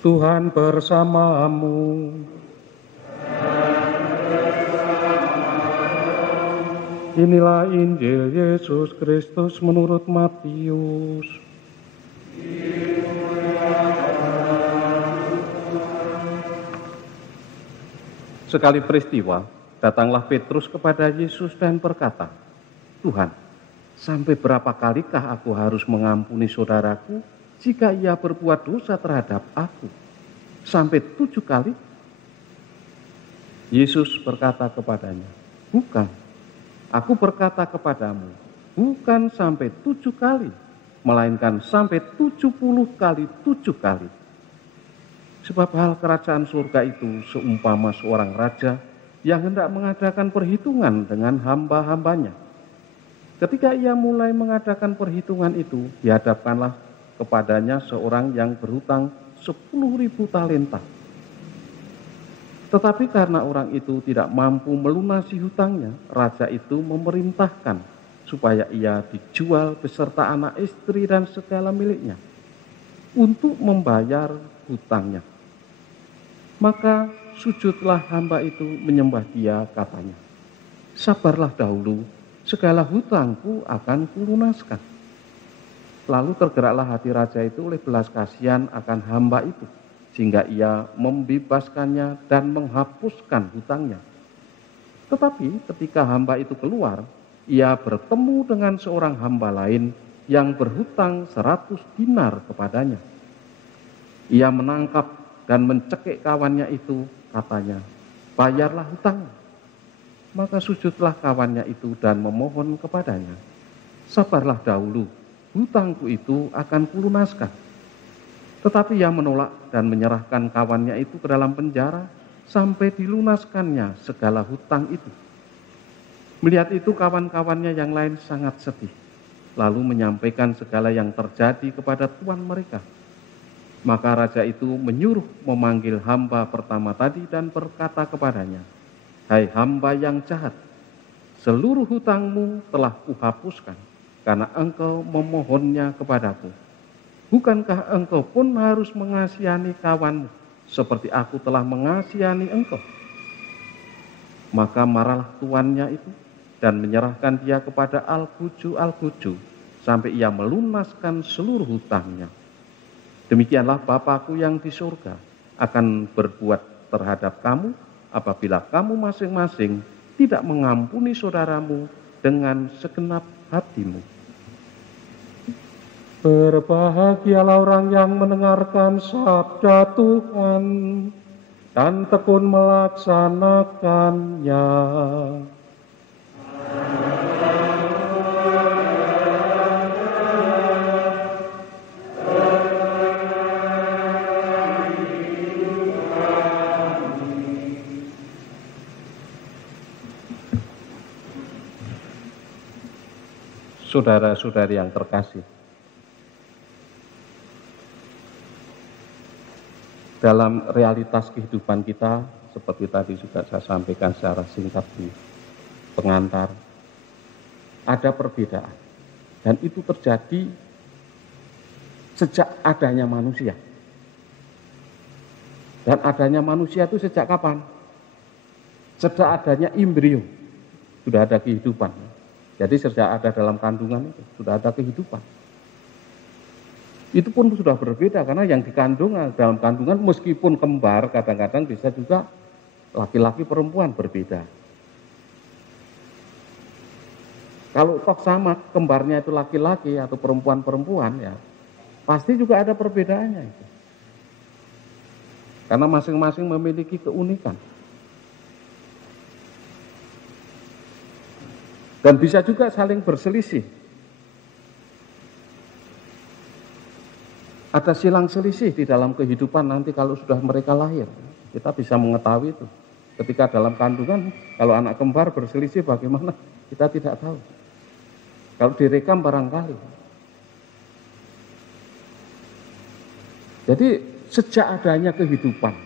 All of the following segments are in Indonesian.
Tuhan bersamamu. Inilah Injil Yesus Kristus menurut Matius. Sekali peristiwa, datanglah Petrus kepada Yesus dan berkata, "Tuhan, sampai berapa kalikah aku harus mengampuni saudaraku jika ia berbuat dosa terhadap aku? Sampai 7 kali?" Yesus berkata kepadanya, "Bukan, aku berkata kepadamu, bukan sampai 7 kali, melainkan sampai 70 kali 7 kali. Sebab hal kerajaan surga itu seumpama seorang raja yang hendak mengadakan perhitungan dengan hamba-hambanya. Ketika ia mulai mengadakan perhitungan itu, dihadapkanlah kepadanya seorang yang berhutang 10.000 talenta. Tetapi karena orang itu tidak mampu melunasi hutangnya, raja itu memerintahkan supaya ia dijual beserta anak istri dan segala miliknya untuk membayar hutangnya. Maka sujudlah hamba itu menyembah dia, katanya, 'Sabarlah dahulu, segala hutangku akan kulunaskan.' Lalu tergeraklah hati raja itu oleh belas kasihan akan hamba itu, sehingga ia membebaskannya dan menghapuskan hutangnya. Tetapi ketika hamba itu keluar, ia bertemu dengan seorang hamba lain yang berhutang 100 dinar kepadanya. Ia menangkap dan mencekik kawannya itu, katanya, 'Bayarlah hutangmu.' Maka sujudlah kawannya itu dan memohon kepadanya, 'Sabarlah dahulu, hutangku itu akan kulunaskan.' Tetapi ia menolak dan menyerahkan kawannya itu ke dalam penjara sampai dilunaskannya segala hutang itu. Melihat itu kawan-kawannya yang lain sangat sedih, lalu menyampaikan segala yang terjadi kepada tuan mereka. Maka raja itu menyuruh memanggil hamba pertama tadi dan berkata kepadanya, 'Hai hamba yang jahat, seluruh hutangmu telah kuhapuskan karena engkau memohonnya kepadaku. Bukankah engkau pun harus mengasihani kawanmu seperti aku telah mengasihani engkau?' Maka marahlah tuannya itu dan menyerahkan dia kepada algojo-algojo sampai ia melunaskan seluruh hutangnya. Demikianlah Bapakku yang di surga akan berbuat terhadap kamu apabila kamu masing-masing tidak mengampuni saudaramu dengan segenap hatimu." Berbahagialah orang yang mendengarkan sabda Tuhan dan tekun melaksanakannya. Saudara-saudari yang terkasih, dalam realitas kehidupan kita, seperti tadi juga saya sampaikan secara singkat di pengantar, ada perbedaan. Dan itu terjadi sejak adanya manusia. Dan adanya manusia itu sejak kapan? Sejak adanya embrio, sudah ada kehidupan. Jadi sejak ada dalam kandungan itu, sudah ada kehidupan. Itu pun sudah berbeda, karena yang dikandung dalam kandungan meskipun kembar, kadang-kadang bisa juga laki-laki perempuan berbeda. Kalau toh sama kembarnya itu laki-laki atau perempuan-perempuan, ya pasti juga ada perbedaannya itu. Karena masing-masing memiliki keunikan. Dan bisa juga saling berselisih. Ada silang selisih di dalam kehidupan nanti kalau sudah mereka lahir. Kita bisa mengetahui itu. Ketika dalam kandungan, kalau anak kembar berselisih bagaimana, kita tidak tahu. Kalau direkam barangkali. Jadi sejak adanya kehidupan,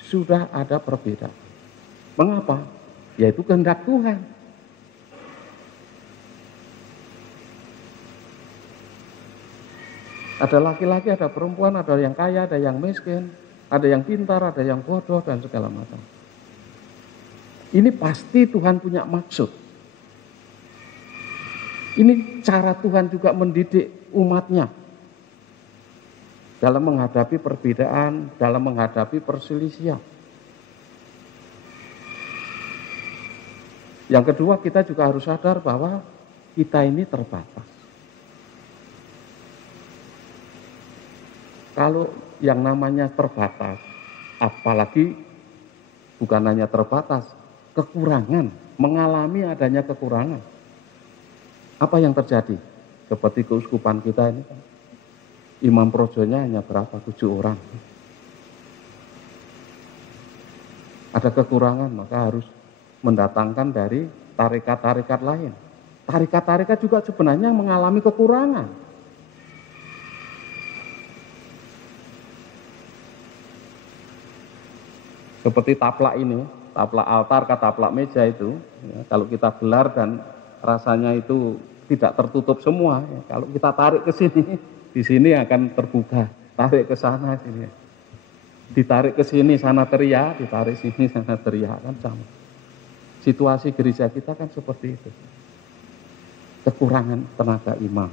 sudah ada perbedaan. Mengapa? Yaitu kehendak Tuhan. Ada laki-laki, ada perempuan, ada yang kaya, ada yang miskin. Ada yang pintar, ada yang bodoh, dan segala macam. Ini pasti Tuhan punya maksud. Ini cara Tuhan juga mendidik umatnya dalam menghadapi perbedaan, dalam menghadapi perselisihan. Yang kedua, kita juga harus sadar bahwa kita ini terbatas. Kalau yang namanya terbatas, apalagi bukan hanya terbatas, kekurangan, mengalami adanya kekurangan. Apa yang terjadi? Seperti keuskupan kita ini, imam projonya hanya berapa? 7 orang. Ada kekurangan, maka harus mendatangkan dari tarekat-tarekat lain. Tarekat-tarekat juga sebenarnya mengalami kekurangan. Seperti taplak ini, taplak altar ke taplak meja itu, ya, kalau kita gelar dan rasanya itu tidak tertutup semua, ya, kalau kita tarik ke sini, di sini akan terbuka, tarik ke sana sini, ditarik ke sini sana teriak, ditarik sini sana teriak, kan sama. Situasi gereja kita kan seperti itu, kekurangan tenaga imam,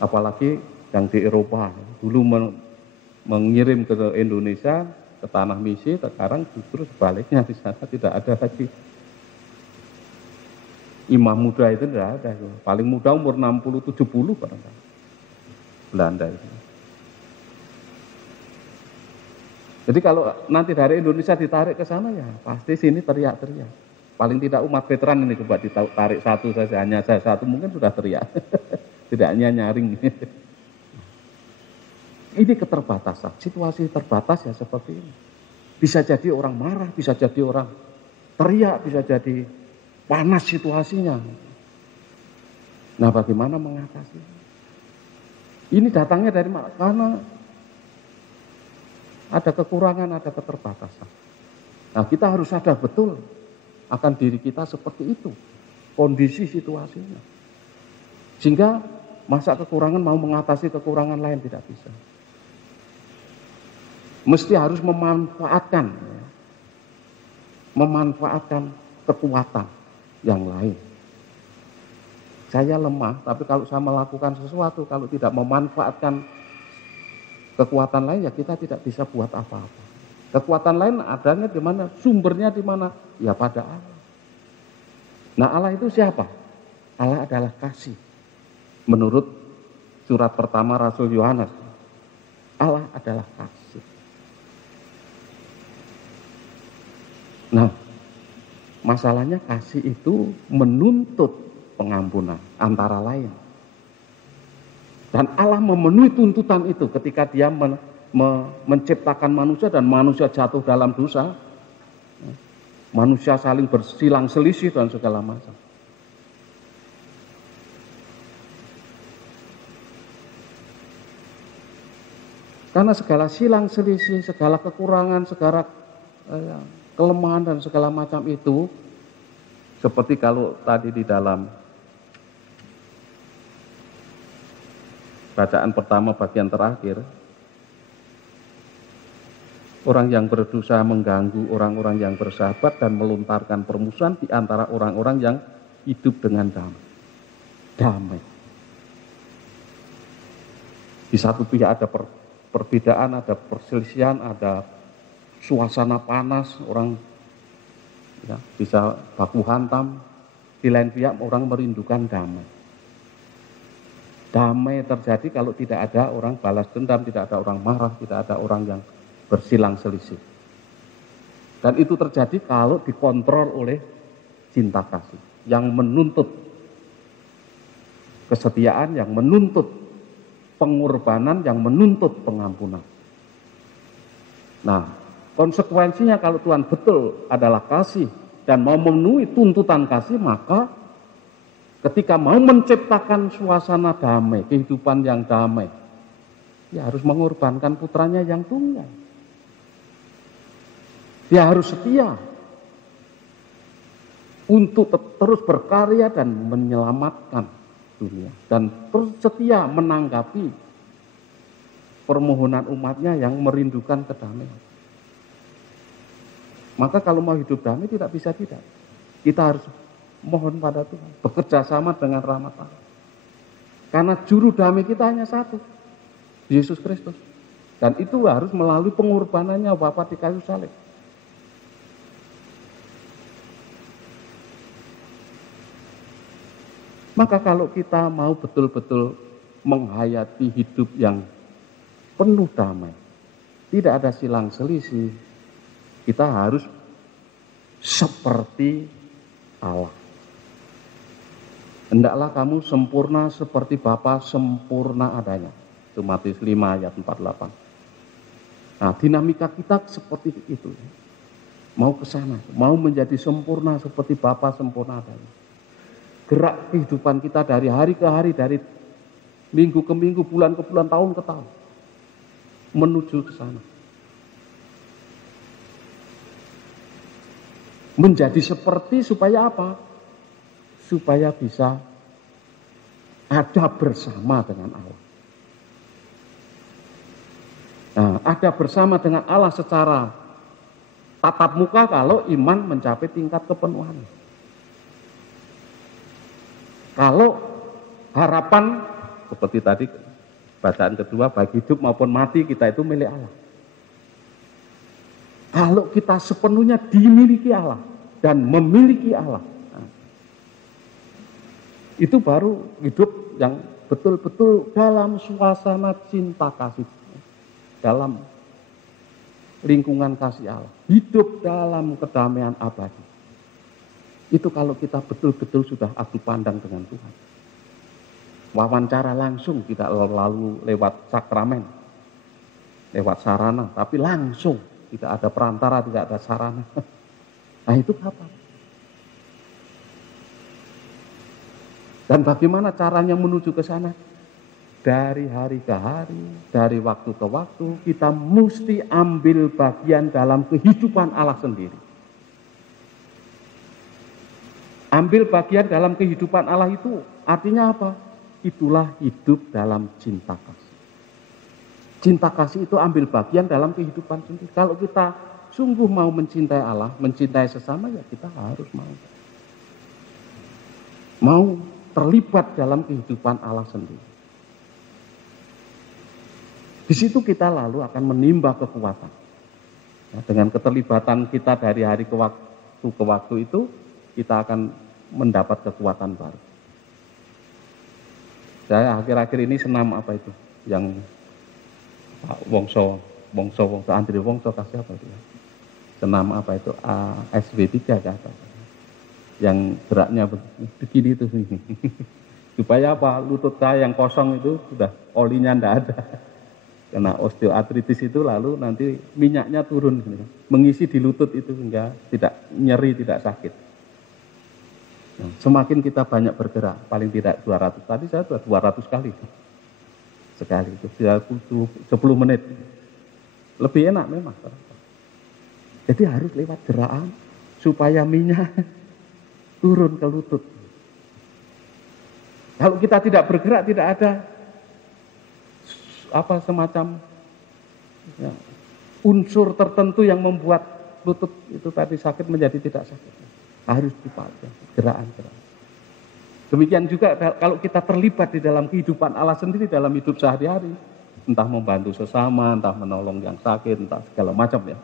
apalagi yang di Eropa dulu mengirim ke Indonesia, ke tanah misi, sekarang justru sebaliknya, di sana tidak ada lagi imam muda, itu tidak ada. Paling muda umur 60-70 barangkali Belanda itu. Jadi kalau nanti dari Indonesia ditarik ke sana, ya pasti sini teriak-teriak. Paling tidak umat veteran ini coba ditarik satu saja, hanya saya satu mungkin sudah teriak. Tidak hanya nyaring. Ini keterbatasan, situasi terbatas ya seperti ini. Bisa jadi orang marah, bisa jadi orang teriak, bisa jadi panas situasinya. Nah, bagaimana mengatasi? Ini datangnya dari mana? Karena ada kekurangan, ada keterbatasan. Nah, kita harus sadar betul akan diri kita seperti itu, kondisi situasinya. Sehingga masa kekurangan mau mengatasi kekurangan lain tidak bisa. Mesti harus memanfaatkan kekuatan yang lain. Saya lemah, tapi kalau saya melakukan sesuatu, kalau tidak memanfaatkan kekuatan lain, ya kita tidak bisa buat apa-apa. Kekuatan lain adanya di mana? Sumbernya di mana? Ya pada Allah. Nah, Allah itu siapa? Allah adalah kasih. Menurut surat pertama Rasul Yohanes, Allah adalah kasih. Nah, masalahnya kasih itu menuntut pengampunan antara lain. Dan Allah memenuhi tuntutan itu ketika dia menciptakan manusia dan manusia jatuh dalam dosa. Manusia saling bersilang selisih dan segala macam. Karena segala silang selisih, segala kekurangan, segala kelemahan dan segala macam itu, seperti kalau tadi di dalam bacaan pertama bagian terakhir, orang yang berdosa mengganggu orang-orang yang bersahabat dan melontarkan permusuhan di antara orang-orang yang hidup dengan damai. Di satu pihak ada perbedaan, ada perselisihan, ada suasana panas, orang ya, bisa baku hantam. Di lain pihak orang merindukan damai. Damai terjadi kalau tidak ada orang balas dendam, tidak ada orang marah, tidak ada orang yang bersilang selisih. Dan itu terjadi kalau dikontrol oleh cinta kasih yang menuntut kesetiaan, yang menuntut pengorbanan, yang menuntut pengampunan. Nah, konsekuensinya kalau Tuhan betul adalah kasih dan mau memenuhi tuntutan kasih, maka ketika mau menciptakan suasana damai, kehidupan yang damai, ya harus mengorbankan putranya yang tunggal. Dia harus setia untuk terus berkarya dan menyelamatkan dunia, dan terus setia menanggapi permohonan umatnya yang merindukan kedamaian. Maka kalau mau hidup damai tidak bisa tidak. Kita harus mohon pada Tuhan, bekerja sama dengan rahmat Allah. Karena juru damai kita hanya satu, Yesus Kristus. Dan itu harus melalui pengorbanannya Bapa di kayu salib. Maka kalau kita mau betul-betul menghayati hidup yang penuh damai, tidak ada silang selisih, kita harus seperti Allah. Hendaklah kamu sempurna seperti Bapa sempurna adanya. Itu Matius 5 ayat 48. Nah, dinamika kita seperti itu. Mau ke sana, mau menjadi sempurna seperti Bapa sempurna adanya. Gerak kehidupan kita dari hari ke hari, dari minggu ke minggu, bulan ke bulan, tahun ke tahun, menuju ke sana. Menjadi seperti supaya apa? Supaya bisa ada bersama dengan Allah. Nah, ada bersama dengan Allah secara tatap muka kalau iman mencapai tingkat kepenuhan. Kalau harapan seperti tadi bacaan kedua, baik hidup maupun mati kita itu milik Allah. Kalau kita sepenuhnya dimiliki Allah dan memiliki Allah, nah, itu baru hidup yang betul-betul dalam suasana cinta kasih, dalam lingkungan kasih Allah, hidup dalam kedamaian abadi. Itu kalau kita betul-betul sudah adu pandang dengan Tuhan. Wawancara langsung, tidak lalu lewat sakramen, lewat sarana, tapi langsung, tidak ada perantara, tidak ada sarana. Nah itu apa? Dan bagaimana caranya menuju ke sana? Dari hari ke hari, dari waktu ke waktu, kita mesti ambil bagian dalam kehidupan Allah sendiri. Ambil bagian dalam kehidupan Allah itu artinya apa? Itulah hidup dalam cinta kasih. Cinta kasih itu ambil bagian dalam kehidupan sendiri. Kalau kita sungguh mau mencintai Allah, mencintai sesama, ya kita harus mau terlibat dalam kehidupan Allah sendiri. Di situ kita lalu akan menimba kekuatan. Ya, dengan keterlibatan kita dari hari ke waktu itu, kita akan mendapat kekuatan baru. Saya akhir-akhir ini senam apa itu? Yang Pak Wongso Andri Wongso kasih apa itu? Senam apa itu? ASW3 kata. Yang geraknya begini itu. Supaya apa? Lutut saya yang kosong itu sudah olinya ndak ada. Karena osteoartritis itu lalu nanti minyaknya turun, mengisi di lutut itu sehingga tidak nyeri, tidak sakit. Nah, semakin kita banyak bergerak, paling tidak 200, tadi saya sudah 200 kali. Sekali itu 10 menit. Lebih enak memang. Jadi harus lewat gerakan supaya minyak turun ke lutut. Kalau kita tidak bergerak, tidak ada apa semacam ya, unsur tertentu yang membuat lutut itu tadi sakit menjadi tidak sakit. Harus dipakai gerakan. Demikian juga kalau kita terlibat di dalam kehidupan Allah sendiri dalam hidup sehari-hari, entah membantu sesama, entah menolong yang sakit, entah segala macam ya,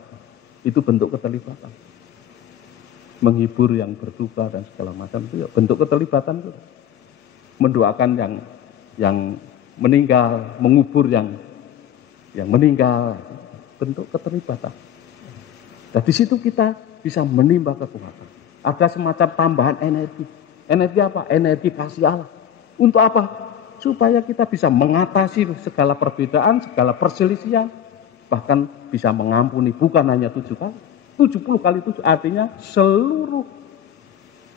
itu bentuk keterlibatan. Menghibur yang berduka dan segala macam itu ya bentuk keterlibatan itu. Mendoakan yang meninggal, mengubur yang meninggal, bentuk keterlibatan. Dan di situ kita bisa menimba kekuatan. Ada semacam tambahan energi. Energi apa? Energi kasih Allah. Untuk apa? Supaya kita bisa mengatasi segala perbedaan, segala perselisihan. Bahkan bisa mengampuni, bukan hanya 7 kali. 70 kali 7 artinya seluruh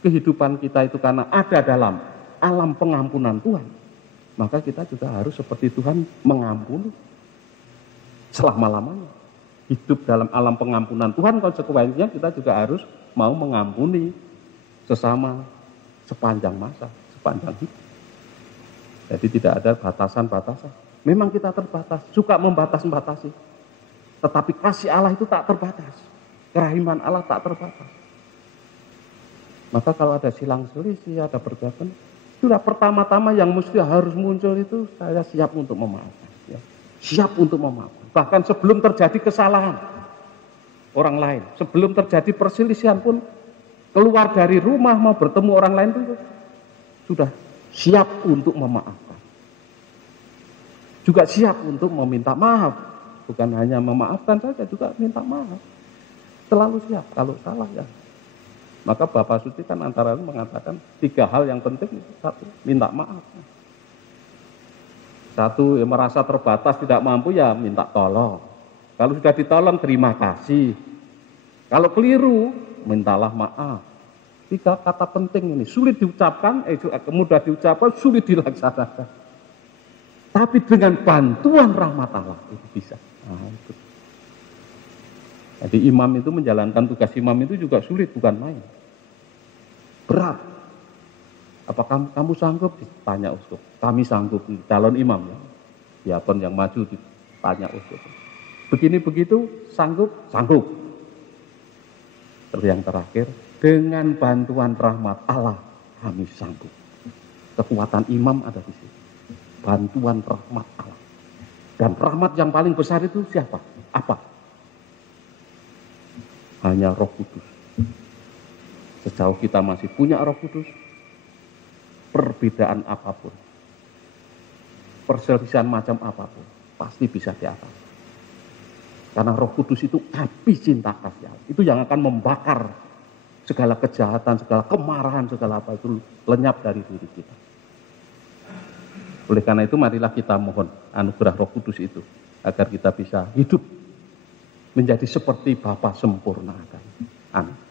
kehidupan kita itu karena ada dalam alam pengampunan Tuhan. Maka kita juga harus seperti Tuhan mengampuni selama-lamanya. Hidup dalam alam pengampunan Tuhan, konsekuensinya kita juga harus mau mengampuni sesama sepanjang masa, sepanjang hidup. Jadi tidak ada batasan-batasan. Memang kita terbatas, suka membatas-batasi. Tetapi kasih Allah itu tak terbatas. Kerahiman Allah tak terbatas. Maka kalau ada silang selisih, ada pergaulan, sudah pertama-tama yang mesti harus muncul itu saya siap untuk memaafkan. Ya. Siap untuk memaafkan. Bahkan sebelum terjadi kesalahan orang lain, sebelum terjadi perselisihan pun, keluar dari rumah mau bertemu orang lain itu sudah siap untuk memaafkan. Juga siap untuk meminta maaf. Bukan hanya memaafkan saja, juga minta maaf. Selalu siap kalau salah ya. Maka Bapak Suci kan antara lain mengatakan 3 hal yang penting. 1, minta maaf. 1, ya, merasa terbatas tidak mampu ya minta tolong. Kalau sudah ditolong terima kasih. Kalau keliru mintalah maaf. 3 kata penting ini sulit diucapkan, mudah diucapkan, sulit dilaksanakan. Tapi dengan bantuan rahmat Allah itu bisa. Nah, itu. Jadi imam itu menjalankan tugas imam itu juga sulit, bukan main. Berat. Apakah kamu sanggup? Ditanya uskup. Kami sanggup, calon imam ya. Diakon yang maju ditanya uskup. Begini begitu sanggup? Sanggup. Terus yang terakhir, dengan bantuan rahmat Allah kami sanggup. Kekuatan imam ada di situ. Bantuan rahmat Allah. Dan rahmat yang paling besar itu siapa? Apa? Hanya Roh Kudus. Sejauh kita masih punya Roh Kudus, perbedaan apapun, perselisihan macam apapun, pasti bisa diatasi. Karena Roh Kudus itu api cinta kasih Allah. Itu yang akan membakar segala kejahatan, segala kemarahan, segala apa itu lenyap dari diri kita. Oleh karena itu marilah kita mohon anugerah Roh Kudus itu agar kita bisa hidup menjadi seperti Bapa sempurna. Amin.